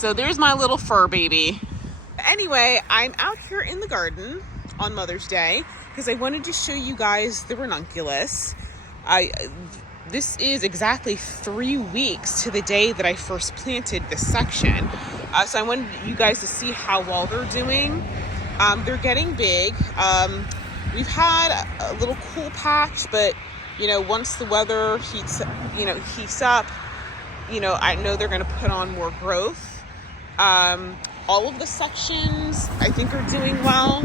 So there's my little fur baby. Anyway, I'm out here in the garden on Mother's Day because I wanted to show you guys the ranunculus. This is exactly 3 weeks to the day that I first planted this section. So I wanted you guys to see how well they're doing. They're getting big. We've had a little cool patch, but once the weather heats up, I know they're going to put on more growth. All of the sections I think are doing well.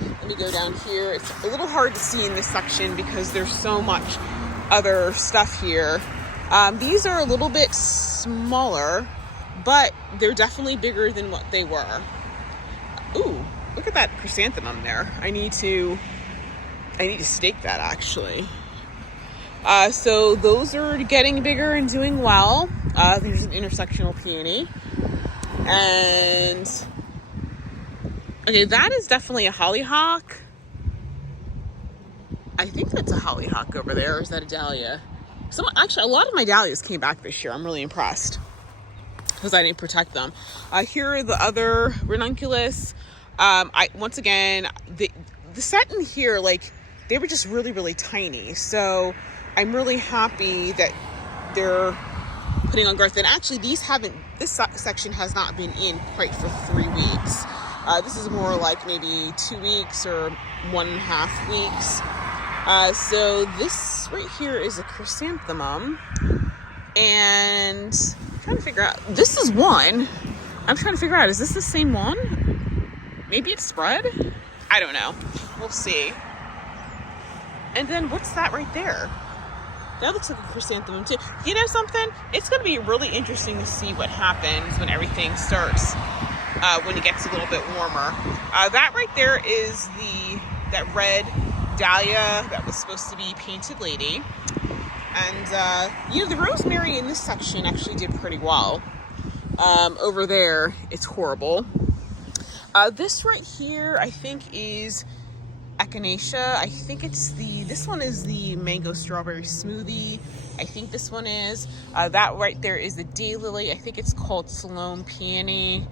Let me go down here. It's a little hard to see in this section because there's so much other stuff here. These are a little bit smaller, but they're definitely bigger than what they were. Ooh, look at that chrysanthemum there. I need to stake that actually. So those are getting bigger and doing well. There's an intersectional peony. And okay, that is definitely a hollyhock. I think that's a hollyhock over there, or is that a dahlia? Actually, a lot of my dahlias came back this year. I'm really impressed because I didn't protect them. Here are the other ranunculus. Once again, the set in here, they were just really, really tiny. So I'm really happy that they're putting on growth. And actually, this section has not been in quite for 3 weeks. This is more like maybe 2 weeks or 1.5 weeks. So this right here is a chrysanthemum, and I'm trying to figure out, this is one. I'm trying to figure out, is this the same one? Maybe it's spread? I don't know. We'll see. And then what's that right there? That looks like a chrysanthemum too. You know something? It's going to be really interesting to see what happens when everything starts, when it gets a little bit warmer. That right there is that red dahlia that was supposed to be Painted Lady. And, the rosemary in this section actually did pretty well. Over there, it's horrible. This right here, I think, is Echinacea. I think this one is the mango strawberry smoothie. I think this one is. That right there is the daylily. I think it's called Salome Peony.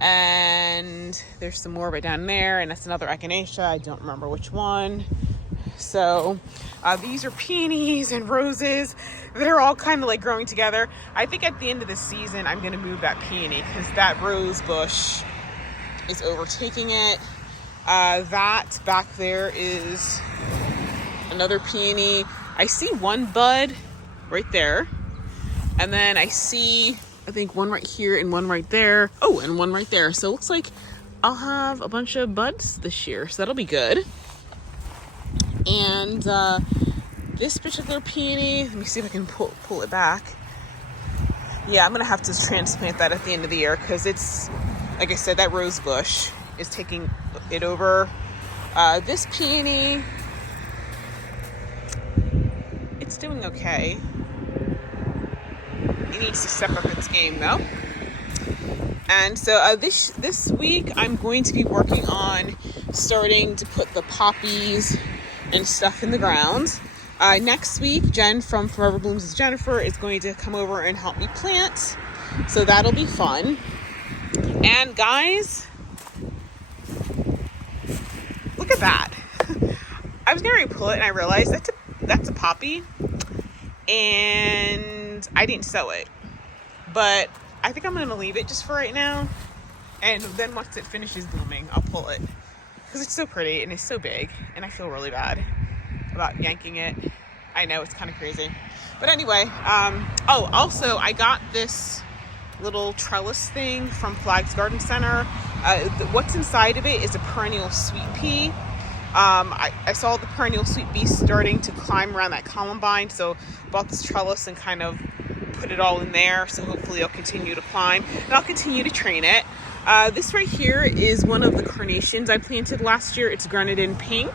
And there's some more right down there, and that's another Echinacea. I don't remember which one. So these are peonies and roses that are all kind of growing together. I think at the end of the season, I'm going to move that peony because that rose bush is overtaking it. That back there is another peony. I see one bud right there. And then I see, I think, one right here and one right there. Oh, and one right there. So it looks like I'll have a bunch of buds this year. So that'll be good. And this particular peony, let me see if I can pull it back. Yeah, I'm going to have to transplant that at the end of the year because it's, like I said, that rose bush is taking it over. This peony, it's doing okay. It needs to step up its game though. And so this week I'm going to be working on starting to put the poppies and stuff in the ground. Next week, Jen from Forever Blooms with Jennifer is going to come over and help me plant. So that'll be fun. And guys, look at that. I was going to pull it and I realized that's a poppy. And I didn't sew it. But I think I'm going to leave it just for right now. And then once it finishes blooming, I'll pull it. Because it's so pretty and it's so big. And I feel really bad about yanking it. I know, it's kind of crazy. But anyway, also I got this little trellis thing from Flags Garden Center. What's inside of it is a perennial sweet pea. I saw the perennial sweet pea starting to climb around that columbine, so bought this trellis and kind of put it all in there. So hopefully it'll continue to climb and I'll continue to train it. This right here is one of the carnations I planted last year. It's grenadine pink.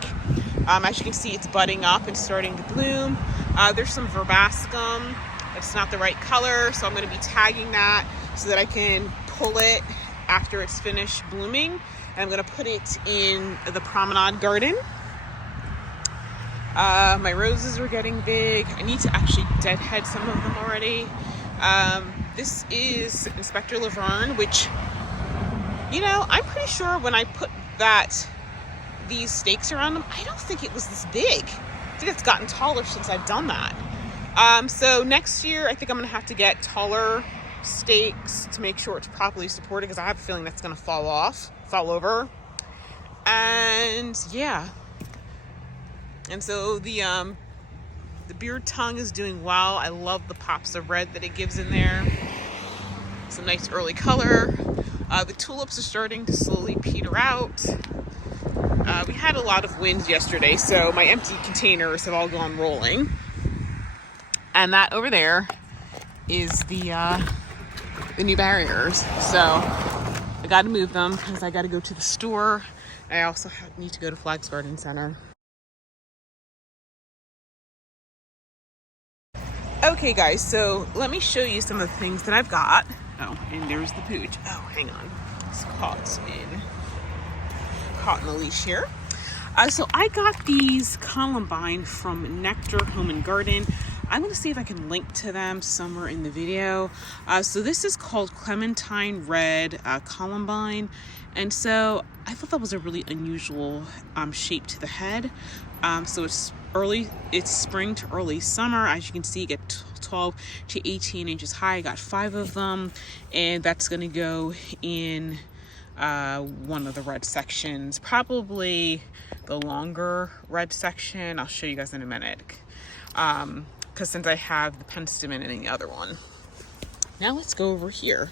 As you can see, it's budding up and starting to bloom. There's some verbascum. It's not the right color, so I'm going to be tagging that so that I can pull it after it's finished blooming. And I'm going to put it in the promenade garden. My roses are getting big. I need to actually deadhead some of them already. This is Inspector Laverne, which, you know, I'm pretty sure when I put these stakes around them, I don't think it was this big. I think it's gotten taller since I've done that. So next year, I think I'm going to have to get taller stakes to make sure it's properly supported, because I have a feeling that's going to fall over. And yeah. And so the beard tongue is doing well. I love the pops of red that it gives in there. Some nice early color. The tulips are starting to slowly peter out. We had a lot of wind yesterday, so my empty containers have all gone rolling. And that over there is the new barriers. So I got to move them because I got to go to the store. I also need to go to Flags Garden Center. Okay guys, so let me show you some of the things that I've got. Oh, and there's the pooch. Oh, hang on. It's caught in the leash here. So I got these Columbine from Nectar Home and Garden. I'm going to see if I can link to them somewhere in the video. So this is called Clementine Red Columbine. And so I thought that was a really unusual shape to the head. So it's spring to early summer. As you can see, you get 12 to 18 inches high. I got 5 of them, and that's going to go in one of the red sections, probably the longer red section. I'll show you guys in a minute, because since I have the penstemon in the other one. Now let's go over here.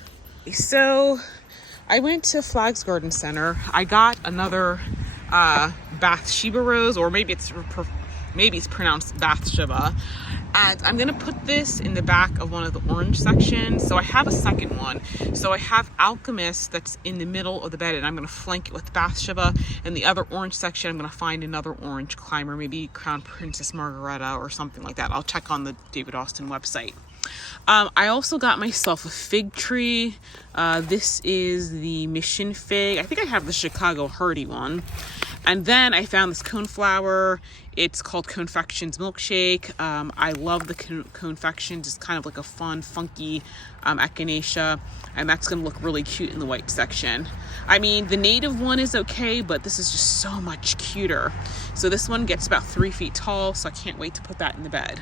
So I went to Flags Garden Center. I got another Bathsheba Rose, or maybe it's pronounced Bathsheba. And I'm gonna put this in the back of one of the orange sections. So I have a second one. So I have Alchemist that's in the middle of the bed, and I'm gonna flank it with Bathsheba. And the other orange section, I'm gonna find another orange climber, maybe Crown Princess Margareta or something like that. I'll check on the David Austin website. I also got myself a fig tree. This is the Mission Fig. I think I have the Chicago Hardy one. And then I found this Coneflower. It's called Cone-fections Milkshake. I love the Cone-fections. It's kind of like a fun, funky Echinacea. And that's going to look really cute in the white section. I mean, the native one is okay, but this is just so much cuter. So this one gets about 3 feet tall, so I can't wait to put that in the bed.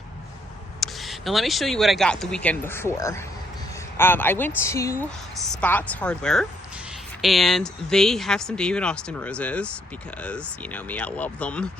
Now let me show you what I got the weekend before. I went to Spots Hardware, and they have some David Austin roses because, you know me, I love them.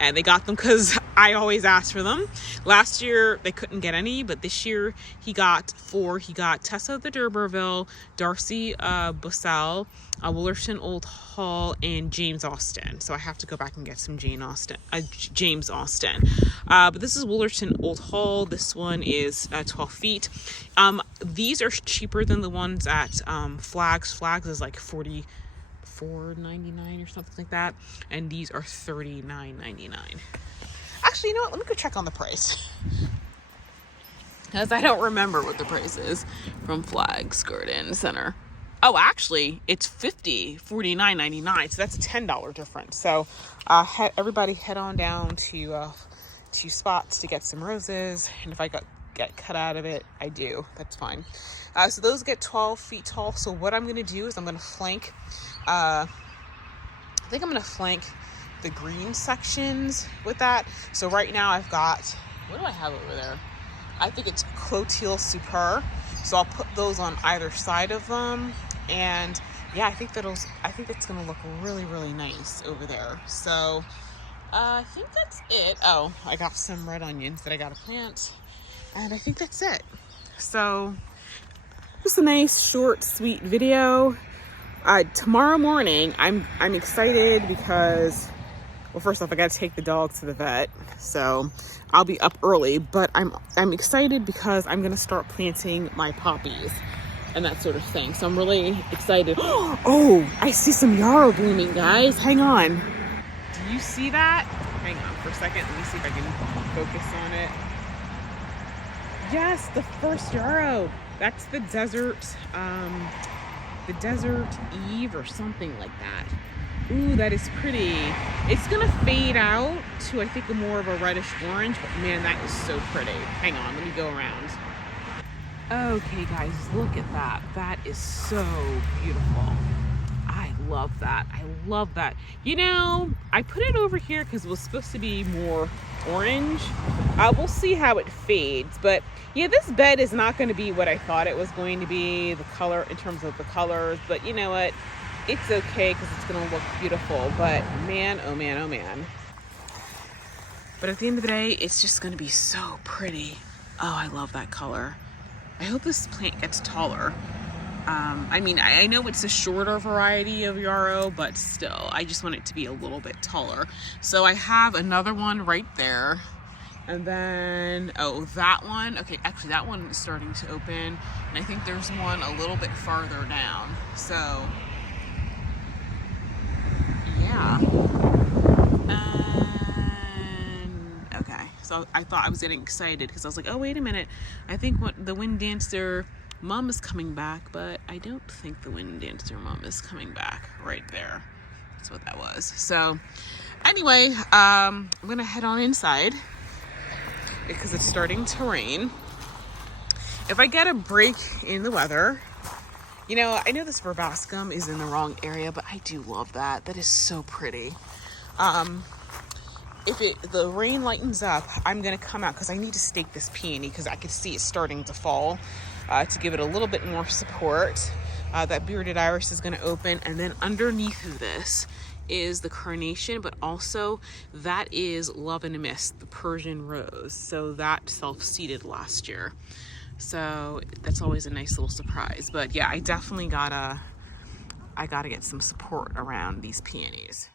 And they got them because I always ask for them. Last year, they couldn't get any, but this year he got 4. He got Tessa of the D'Urberville, Darcy Bussell, Wollerton Old Hall, and James Austin. So I have to go back and get some James Austin. But this is Wollerton Old Hall. This one is 12 feet. These are cheaper than the ones at Flags. Flags is like $44.99 or something like that, and these are $39.99. Actually, you know what? Let me go check on the price, because I don't remember what the price is from Flags Garden Center. Oh, actually, it's $49.99, so that's a $10 difference. So everybody head on down to Spots to get some roses, and if I get cut out of it, I do. That's fine. So those get 12 feet tall. So what I'm going to do is I'm going to flank, I think I'm going to flank the green sections with that. So right now I've got, what do I have over there? I think it's Clotilde Super. So I'll put those on either side of them. And yeah, I think that's going to look really, really nice over there. So I think that's it. Oh, I got some red onions that I got to plant. And I think that's it. So just a nice, short, sweet video. Tomorrow morning, I'm excited because, well, first off, I got to take the dog to the vet, so I'll be up early. But I'm excited because I'm gonna start planting my poppies and that sort of thing. So I'm really excited. Oh, I see some yarrow blooming, guys. Hang on. Do you see that? Hang on for a second. Let me see if I can focus on it. Yes, the first yarrow. That's the desert Eve or something like that. Ooh, that is pretty. It's gonna fade out to, I think, a more of a reddish orange, but man, that is so pretty. Hang on, let me go around. Okay, guys, look at that. That is so beautiful. I love that. I love that. You know, I put it over here because it was supposed to be more orange. We'll see how it fades. But yeah, this bed is not going to be what I thought it was going to be, the color in terms of the colors. But you know what? It's okay because it's going to look beautiful. But man, oh man, oh man. But at the end of the day, it's just going to be so pretty. Oh, I love that color. I hope this plant gets taller. I mean, I know it's a shorter variety of yarrow, but still, I just want it to be a little bit taller. So I have another one right there. And then, oh, that one. Okay, actually, that one is starting to open. And I think there's one a little bit farther down. So, yeah. Okay, so I thought I was getting excited because I was like, oh, wait a minute. I think what the Wind Dancer mom is coming back, but I don't think the Wind Dancer mom is coming back right there. That's what that was. So anyway, I'm gonna head on inside because it's starting to rain. If I get a break in the weather, you know, I know this verbascum is in the wrong area, but I do love that. That is so pretty. If the rain lightens up, I'm gonna come out because I need to stake this peony because I can see it starting to fall to give it a little bit more support. That bearded iris is gonna open, and then underneath this is the carnation, but also that is Love in a Mist, the Persian rose. So that self-seeded last year. So that's always a nice little surprise. But yeah, I definitely gotta get some support around these peonies.